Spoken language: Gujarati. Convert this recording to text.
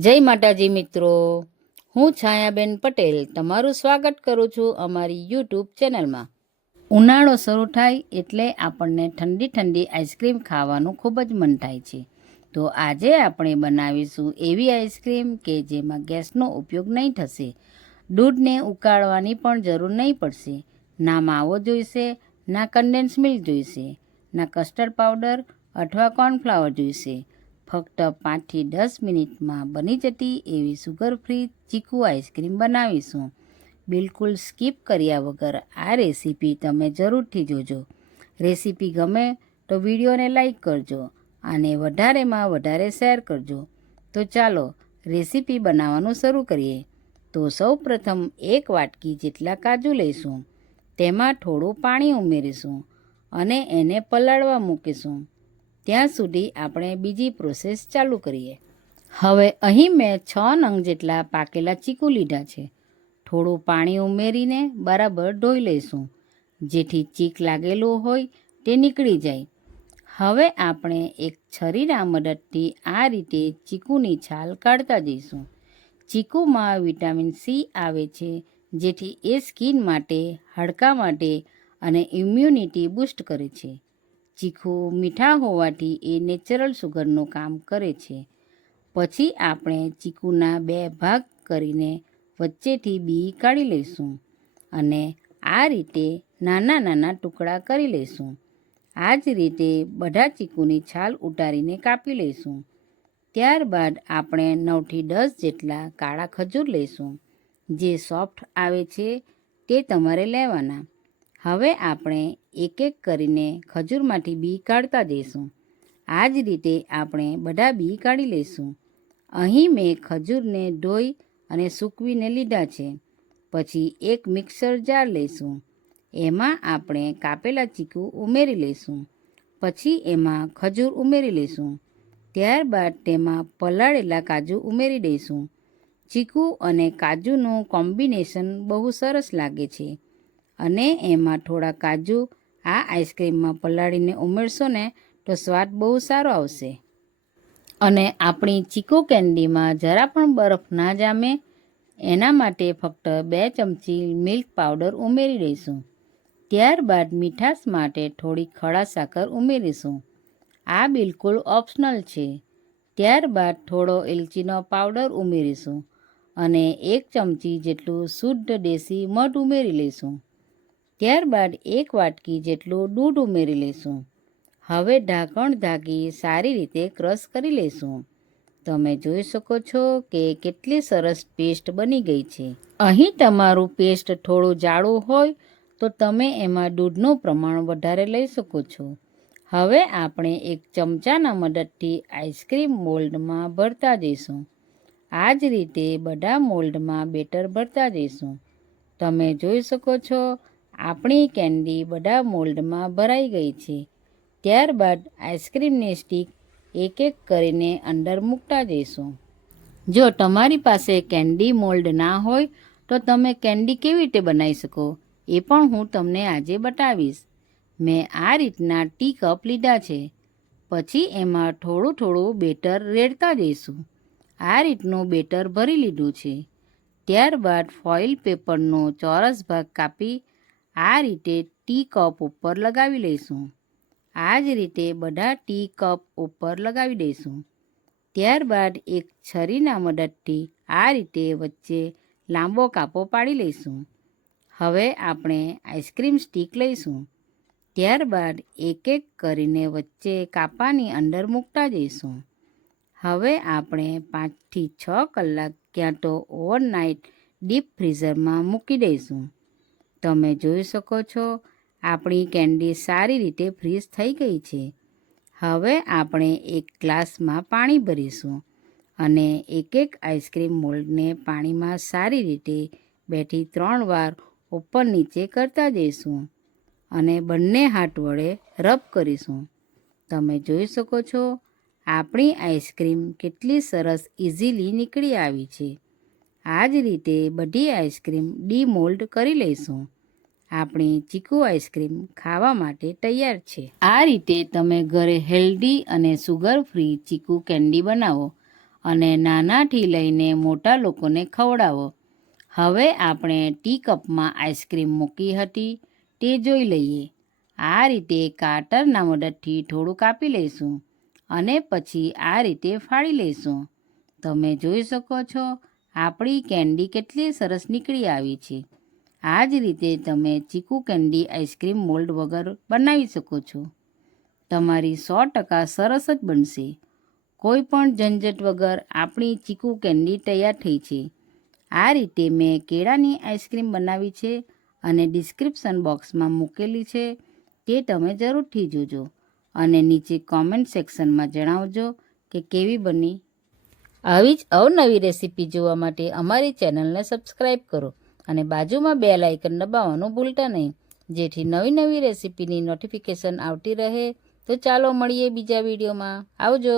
જય માતાજી મિત્રો. હું છાયાબેન પટેલ તમારું સ્વાગત કરું છું અમારી યુટ્યુબ ચેનલમાં. ઉનાળો શરૂ થાય એટલે આપણને ઠંડી ઠંડી આઈસ્ક્રીમ ખાવાનું ખૂબ જ મન થાય છે. તો આજે આપણે બનાવીશું એવી આઈસ્ક્રીમ કે જેમાં ગેસનો ઉપયોગ નહીં થશે. દૂધને ઉકાળવાની પણ જરૂર નહીં પડશે. ના માવો જોઈશે, ના કન્ડેન્સ મિલ્ક જોઈશે, ના કસ્ટર્ડ પાવડર અથવા કોર્નફ્લાવર જોઈશે. ફક્ત પાંચથી દસ મિનિટમાં બની જતી એવી સુગર ફ્રી ચીકુ આઈસ્ક્રીમ બનાવીશું. બિલકુલ સ્કીપ કર્યા વગર આ રેસીપી તમે જરૂરથી જોજો. રેસીપી ગમે તો વિડીયોને લાઈક કરજો અને વધારેમાં વધારે શેર કરજો. તો ચાલો રેસીપી બનાવવાનું શરૂ કરીએ. તો સૌ પ્રથમ એક વાટકી જેટલા કાજુ લઈશું. તેમાં થોડું પાણી ઉમેરીશું અને એને પલાળવા મૂકીશું. ત્યાં સુધી આપણે બીજી પ્રોસેસ ચાલુ કરીએ. હવે અહીં મેં છ નંગ જેટલા પાકેલા ચીકુ લીધા છે. થોડું પાણી ઉમેરીને બરાબર ધોઈ લઈશું. જેથી ચીક લાગેલું હોય તે નીકળી જાય. હવે આપણે એક છરીના મદદથી આ રીતે ચીકુની છાલ કાઢતા જઈશું. ચીકુમાં વિટામિન સી આવે છે, જેથી એ સ્કિન માટે, હાડકાં માટે અને ઇમ્યુનિટી બૂસ્ટ કરે છે. ચીખું મીઠા હોવાથી એ નેચરલ સુગરનું કામ કરે છે. પછી આપણે ચીકુના બે ભાગ કરીને વચ્ચેથી બી કાઢી લઈશું અને આ રીતે નાના નાના ટુકડા કરી લઈશું. આ જ રીતે બધા ચીકુની છાલ ઉતારીને કાપી લઈશું. ત્યારબાદ આપણે નવથી દસ જેટલા કાળા ખજૂર લઈશું. જે સોફ્ટ આવે છે તે તમારે લેવાના. હવે આપણે એક એક કરીને ખજૂરમાંથી બી કાઢતા જઈશું. આ જ રીતે આપણે બધા બી કાઢી લઈશું. અહીં મેં ખજૂરને ધોઈ અને સૂકવીને લીધા છે. પછી એક મિક્સર જાર લઈશું. એમાં આપણે કાપેલા ચીકુ ઉમેરી લઈશું. પછી એમાં ખજૂર ઉમેરી લઈશું. ત્યારબાદ તેમાં પલાળેલા કાજુ ઉમેરી દઈશું. ચીકુ અને કાજુનું કોમ્બિનેશન બહુ સરસ લાગે છે. અને એમાં થોડા કાજુ આ આઈસ્ક્રીમમાં પલાળીને ઉમેરશો ને તો સ્વાદ બહુ સારો આવશે. અને આપણી ચીકુ કેન્ડીમાં જરા પણ બરફ ના જામે, એના માટે ફક્ત બે ચમચી મિલ્ક પાવડર ઉમેરી દઈશું. ત્યારબાદ મીઠાશ માટે થોડી ખડા સાકર ઉમેરીશું. આ બિલકુલ ઓપ્શનલ છે. ત્યારબાદ થોડો એલચીનો પાવડર ઉમેરીશું અને એક ચમચી જેટલું શુદ્ધ દેશી મધ ઉમેરી લઈશું. ત્યારબાદ એક વાટકી જેટલું દૂધ ઉમેરી લઈશું હવે ઢાંકણ ઢાંકી સારી રીતે ક્રશ કરી લઈશું તમે જોઈ શકો છો કે કેટલી સરસ પેસ્ટ બની ગઈ છે. અહીં તમારું પેસ્ટ થોડું જાડું હોય તો તમે એમાં દૂધનું પ્રમાણ વધારે લઈ શકો છો. હવે આપણે એક ચમચાના મદદથી આઈસ્ક્રીમ મોલ્ડમાં ભરતા જઈશું. આ જ રીતે બધા મોલ્ડમાં બેટર ભરતા જઈશું. તમે જોઈ શકો છો આપણી કેન્ડી બધા મોલ્ડમાં ભરાઈ ગઈ છે. ત્યારબાદ આઈસ્ક્રીમની સ્ટીક એક એક કરીને અંદર મૂકતા જઈશું. જો તમારી પાસે કેન્ડી મોલ્ડ ના હોય, તો તમે કેન્ડી કેવી રીતે બનાવી શકો એ પણ હું તમને આજે બતાવીશ. મેં આ રીતના ટી કપ લીધા છે. પછી એમાં થોડું થોડું બેટર રેડતા જઈશું. આ રીતનું બેટર ભરી લીધું છે. ત્યારબાદ ફોઇલ પેપરનો ચોરસ ભાગ કાપી આ રીતે ટી કપ ઉપર લગાવી લઈશું. આ જ રીતે બધા ટી કપ ઉપર લગાવી દઈશું. ત્યારબાદ એક છરીના મદદથી આ રીતે વચ્ચે લાંબો કાપો પાડી લઈશું. હવે આપણે આઈસ્ક્રીમ સ્ટીક લઈશું. ત્યારબાદ એક એક કરીને વચ્ચે કાપાની અંદર મૂકતા જઈશું. હવે આપણે પાંચથી છ કલાક ક્યાં તો ઓવરનાઇટ ડીપ ફ્રીઝરમાં મૂકી દઈશું. તમે જોઈ શકો છો, આપણી કેન્ડી સારી રીતે ફ્રીઝ થઈ ગઈ છે. હવે આપણે એક ગ્લાસમાં પાણી ભરીશું અને એક એક આઈસ્ક્રીમ મોલ્ડને પાણીમાં સારી રીતે બેઠી ત્રણ વાર ઉપર નીચે કરતા જઈશું અને બંને હાથ વડે રબ કરીશું. તમે જોઈ શકો છો, આપણી આઈસ્ક્રીમ કેટલી સરસ ઇઝીલી નીકળી આવી છે. આ જ રીતે બધી આઈસ્ક્રીમ ડીમોલ્ડ કરી લઈશું. આપણી ચીકુ આઈસ્ક્રીમ ખાવા માટે તૈયાર છે. આ રીતે તમે ઘરે હેલ્ધી અને સુગર ફ્રી ચીકુ કેન્ડી બનાવો અને નાનાથી લઈને મોટા લોકોને ખવડાવો. હવે આપણે ટી કપમાં આઈસ્ક્રીમ મૂકી હતી, તે જોઈ લઈએ. આ રીતે કાટરના મદદથી થોડું કાપી લઈશું અને પછી આ રીતે ફાળી લઈશું. તમે જોઈ શકો છો આપણી કેન્ડી કેટલી સરસ નીકળી આવી છે. આ જ રીતે તમે ચીકુ કેન્ડી આઈસ્ક્રીમ મોલ્ડ વગર બનાવી શકો છો. તમારી સો ટકા સરસ જ બનશે. કોઈ પણ ઝંઝટ વગર આપણી ચીકુ કેન્ડી તૈયાર થઈ છે. આ રીતે મેં કેળાની આઈસ્ક્રીમ બનાવી છે અને ડિસ્ક્રિપ્શન બોક્સમાં મૂકેલી છે તે તમે જરૂરથી જોજો. અને નીચે કોમેન્ટ સેક્શનમાં જણાવજો કે કેવી બની. આવી જ અવનવી રેસીપી જોવા માટે અમારી ચેનલને સબસ્ક્રાઈબ કરો અને બાજુમાં બે લાઇકન દબાવવાનું ભૂલતા નહીં. જેથી નવી નવી રેસીપીની નોટિફિકેશન આવતી રહે. તો ચાલો મળીએ બીજા વિડીયોમાં. આવજો!